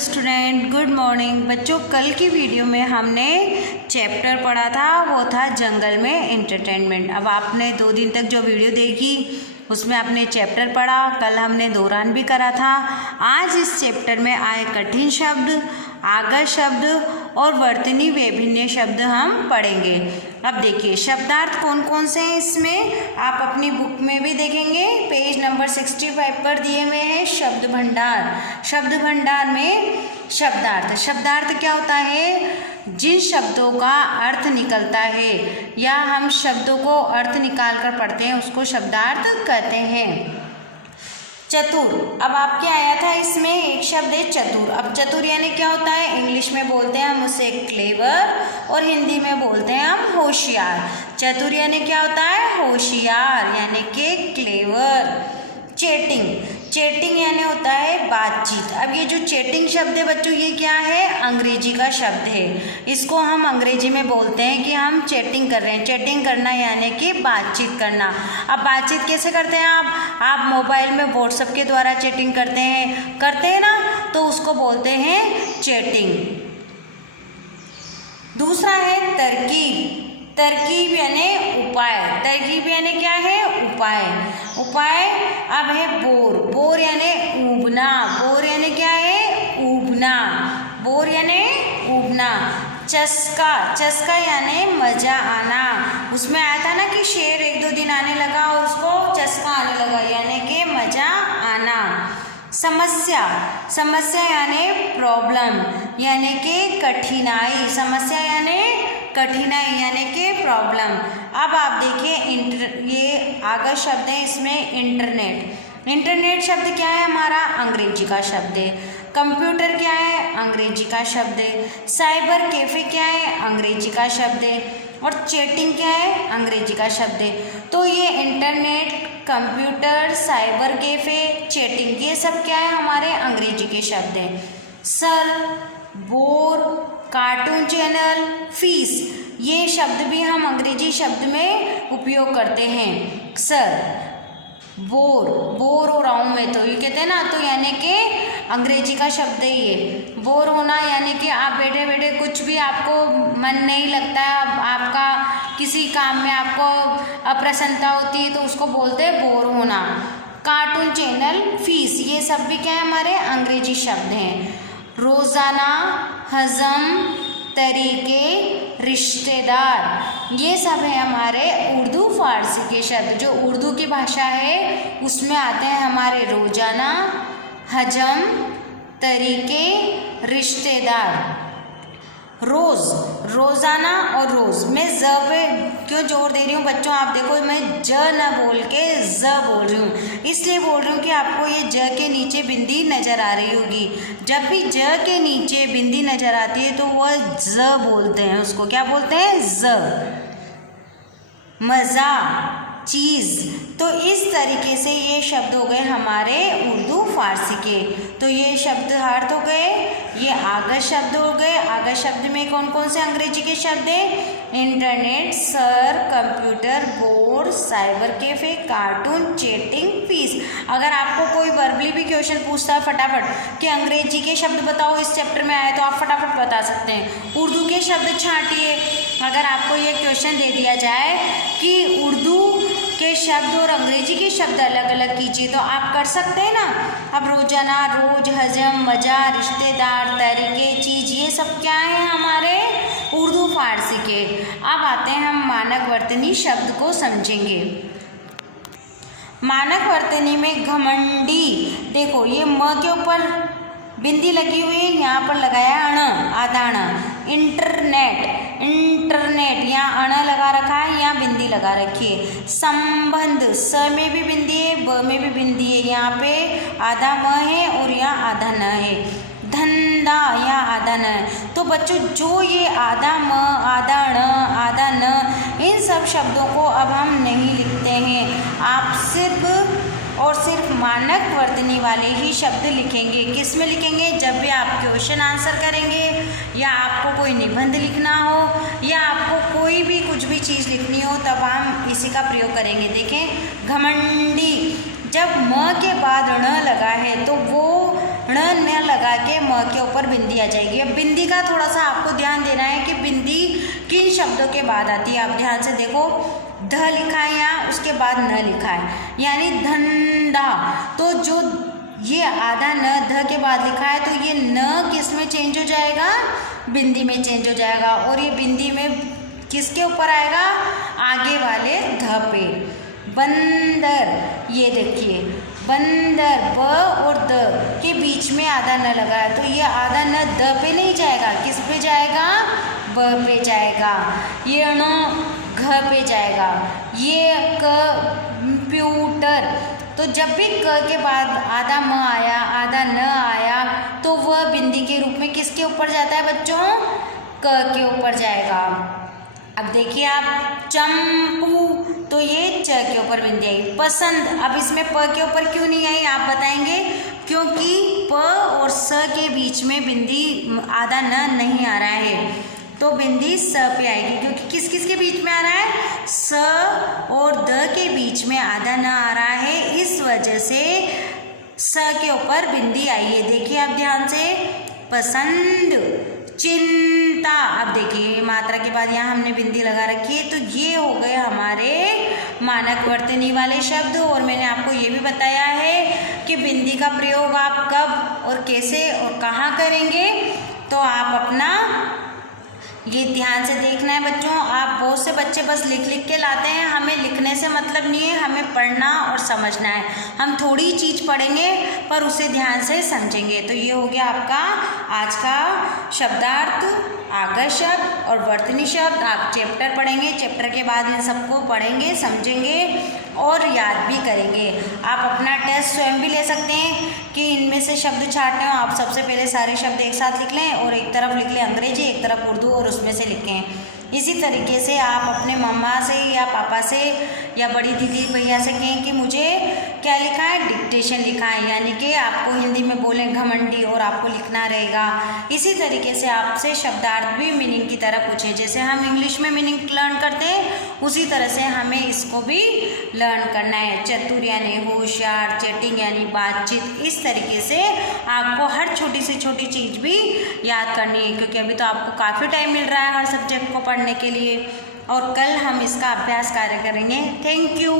Student, good morning. बच्चों, कल की वीडियो में हमने चैप्टर पढ़ा था, वो था जंगल में एंटरटेनमेंट। अब आपने 2 दिन तक जो वीडियो देखी उसमें आपने चैप्टर पढ़ा, कल हमने दौरान भी करा था। आज इस चैप्टर में आए कठिन शब्द, आगत शब्द और वर्तनी विभिन्न शब्द हम पढ़ेंगे। अब देखिए शब्दार्थ कौन कौन से हैं इसमें, आप अपनी बुक में भी देखेंगे, पेज नंबर 65 पर दिए हुए हैं शब्द भंडार। शब्द भंडार में शब्दार्थ, शब्दार्थ क्या होता है? जिन शब्दों का अर्थ निकलता है या हम शब्दों को अर्थ निकाल कर पढ़ते हैं उसको शब्दार्थ कहते हैं। चतुर, अब आपके आया था इसमें एक शब्द है चतुर। अब चतुर यानी क्या होता है? इंग्लिश में बोलते हैं हम उसे क्लेवर और हिंदी में बोलते हैं हम होशियार। चतुर यानी क्या होता है? होशियार यानी कि क्लेवर। चैटिंग, चैटिंग यानी होता है बातचीत। अब ये जो चैटिंग शब्द है बच्चों, ये क्या है? अंग्रेजी का शब्द है। इसको हम अंग्रेजी में बोलते हैं कि हम चैटिंग कर रहे हैं। चैटिंग करना यानी कि बातचीत करना। अब बातचीत कैसे करते हैं आप मोबाइल में व्हाट्सएप के द्वारा चैटिंग करते हैं ना, तो उसको बोलते हैं चैटिंग। दूसरा है तरकीब। तरकीब यानी उपाय। तरकीब यानी क्या है? उपाय। उपाय अब है बोर। बोर यानी ऊबना। बोर यानी क्या है? ऊबना। बोर यानी ऊबना। चस्का, चस्का यानी मजा आना। उसमें आया था ना कि शेर 1-2 दिन आने लगा और उसको चस्का आने लगा, यानी कि मजा आना। समस्या, समस्या यानी प्रॉब्लम, यानी कि कठिनाई। समस्या यानी कठिनाई यानी कि प्रॉब्लम। अब आप देखिए ये आगे शब्द है इसमें इंटरनेट। इंटरनेट शब्द क्या है हमारा? अंग्रेजी का शब्द है। कंप्यूटर क्या है? अंग्रेजी का शब्द है। साइबर कैफे क्या है? अंग्रेजी का शब्द है। और चैटिंग क्या है? अंग्रेजी का शब्द है। तो ये internet, computer, cyber cafe, chatting, ये सब क्या है? हमारे अंग्रेजी के शब्द हैं। Sir, bore, cartoon channel, fees, ये शब्द भी हम अंग्रेजी शब्द में उपयोग करते हैं। सर, बोर, बोर हो रहा हूँ मैं, तो ये कहते हैं ना, तो यानी कि अंग्रेजी का शब्द है ये। बोर होना यानी कि आप बैठे बैठे कुछ भी आपको मन नहीं लगता है, आपका किसी काम में आपको अप्रसन्नता होती है तो उसको बोलते हैं बोर होना। कार्टून चैनल, फीस, ये सब भी क्या है? हमारे अंग्रेजी शब्द हैं। रोज़ाना, हजम, तरीके, रिश्तेदार, ये सब है हमारे उर्दू फारसी के शब्द। जो उर्दू की भाषा है उसमें आते हैं हमारे रोज़ाना, हजम, तरीके, रिश्तेदार। रोज़, रोज़ाना और रोज़। मैं ज पे क्यों जोर दे रही हूँ बच्चों? आप देखो मैं ज न बोल के ज बोल रही हूँ, इसलिए बोल रही हूँ कि आपको ये ज के नीचे बिंदी नज़र आ रही होगी। जब भी ज के नीचे बिंदी नज़र आती है तो वह ज बोलते हैं, उसको क्या बोलते हैं? ज। मज़ा, चीज़, तो इस तरीके से ये शब्द हो गए हमारे उर्दू फारसी के। तो ये शब्द अर्थ हो गए, ये आगत शब्द हो गए। आगत शब्द में कौन कौन से अंग्रेजी के शब्द हैं? Internet, sir, computer, board, cyber cafe, cartoon, chatting, fees. अगर आपको कोई वर्बली भी क्वेश्चन पूछता है फटाफट कि अंग्रेजी के शब्द बताओ इस चैप्टर में आए, तो आप फटाफट बता सकते हैं। उर्दू के शब्द छांटिए। अगर आपको ये क्वेश्चन दे दिया जाए कि उर्दू के शब्द और अंग्रेजी के शब्द अलग अलग कीजिए, तो आप कर सकते हैं ना। अब रोजाना, रोज, हजम, मजा, रिश्तेदार, तरीके, चीज, ये सब क्या है? हमारे उर्दू फारसी के। अब आते हैं हम मानक वर्तनी शब्द को समझेंगे। मानक वर्तनी में घमंडी, देखो ये म के ऊपर बिंदी लगी हुई है, यहाँ पर लगाया अण, आधा अण। इंटरनेट, इंटरनेट, यहाँ अण लगा रखा है, यहाँ बिंदी लगा रखी है। संबंध, स में भी बिंदी है, ब में भी बिंदी है, यहाँ पे आधा म है और यहाँ आधा न है। धंधा, यहाँ आधा न है। तो बच्चों जो ये आधा म, आधा ण, आधा न, इन सब शब्दों को अब हम नहीं लिखते हैं। आप सिर्फ और सिर्फ मानक वर्तनी वाले ही शब्द लिखेंगे। किस में लिखेंगे? जब भी आप क्वेश्चन आंसर करेंगे, या आपको कोई निबंध लिखना हो, या आपको कोई भी कुछ भी चीज़ लिखनी हो, तब हम इसी का प्रयोग करेंगे। देखें, घमंडी, जब म के बाद ण लगा है तो वो ण न लगा के म के ऊपर ऊपर बिंदी आ जाएगी। अब बिंदी का थोड़ा सा आपको ध्यान देना है कि बिंदी किन शब्दों के बाद आती है। आप ध्यान से देखो, ध लिखा है यहाँ, उसके बाद न लिखा है, यानी धंधा। तो जो ये आधा न ध के बाद लिखा है तो ये न किस में चेंज हो जाएगा, बिंदी में चेंज हो जाएगा। और ये बिंदी में किसके ऊपर आएगा, आगे वाले ध पे। बंदर, ये देखिए बंदर, ब और द के बीच में आधा न लगा है तो ये आधा न द पे नहीं जाएगा, किस पे जाएगा, ब पे जाएगा। ये ण घ पे जाएगा। ये कंप्यूटर, तो जब भी क के बाद आधा म आया, आधा न आया तो वह बिंदी के रूप में किसके ऊपर जाता है बच्चों, क के ऊपर जाएगा। अब देखिए आप, चंपू, तो ये च के ऊपर बिंदी आई। पसंद, अब इसमें प के ऊपर क्यों नहीं आई आप बताएंगे, क्योंकि प और स के बीच में बिंदी आधा न नहीं आ रहा है तो बिंदी स पे आएगी, क्योंकि किस किस के बीच में आ रहा है, स और द के बीच में आधा न आ रहा है, इस वजह से स के ऊपर बिंदी आई है। देखिए आप ध्यान से, पसंद, चिंता। अब देखिए मात्रा के बाद यहाँ हमने बिंदी लगा रखी है, तो ये हो गए हमारे मानक वर्तनी वाले शब्द। और मैंने आपको ये भी बताया है कि बिंदी का प्रयोग आप कब और कैसे और कहाँ करेंगे, तो आप अपना ये ध्यान से देखना है बच्चों। आप बहुत से बच्चे बस लिख लिख के लाते हैं, हमें लिखने से मतलब नहीं है, हमें पढ़ना और समझना है। हम थोड़ी चीज़ पढ़ेंगे पर उसे ध्यान से समझेंगे। तो ये हो गया आपका आज का शब्दार्थ, आगत शब्द और वर्तनी शब्द। आप चैप्टर पढ़ेंगे, चैप्टर के बाद इन सबको पढ़ेंगे, समझेंगे और याद भी करेंगे। आप अपना टेस्ट स्वयं भी ले सकते हैं कि इनमें से शब्द छाटने हो। आप सबसे पहले सारे शब्द एक साथ लिख लें और एक तरफ लिख लें अंग्रेजी, एक तरफ उर्दू और उसमें से लिखें। इसी तरीके से आप अपने मम्मा से या पापा से या बड़ी दीदी भैया से कहें कि मुझे क्या लिखा है, डिक्टेशन लिखा है, यानी कि आपको हिंदी में बोलें घमंडी और आपको लिखना रहेगा। इसी तरीके से आपसे शब्दार्थ भी मीनिंग की तरह पूछें, जैसे हम इंग्लिश में मीनिंग लर्न करते हैं उसी तरह से हमें इसको भी लर्न करना है। चतुर यानी होशियार, चैटिंग यानी बातचीत। इस तरीके से आपको हर छोटी से छोटी चीज़ भी याद करनी है, क्योंकि अभी तो आपको काफ़ी टाइम मिल रहा है हर सब्जेक्ट को पढ़ने के लिए और कल हम इसका अभ्यास कार्य करेंगे। Thank you.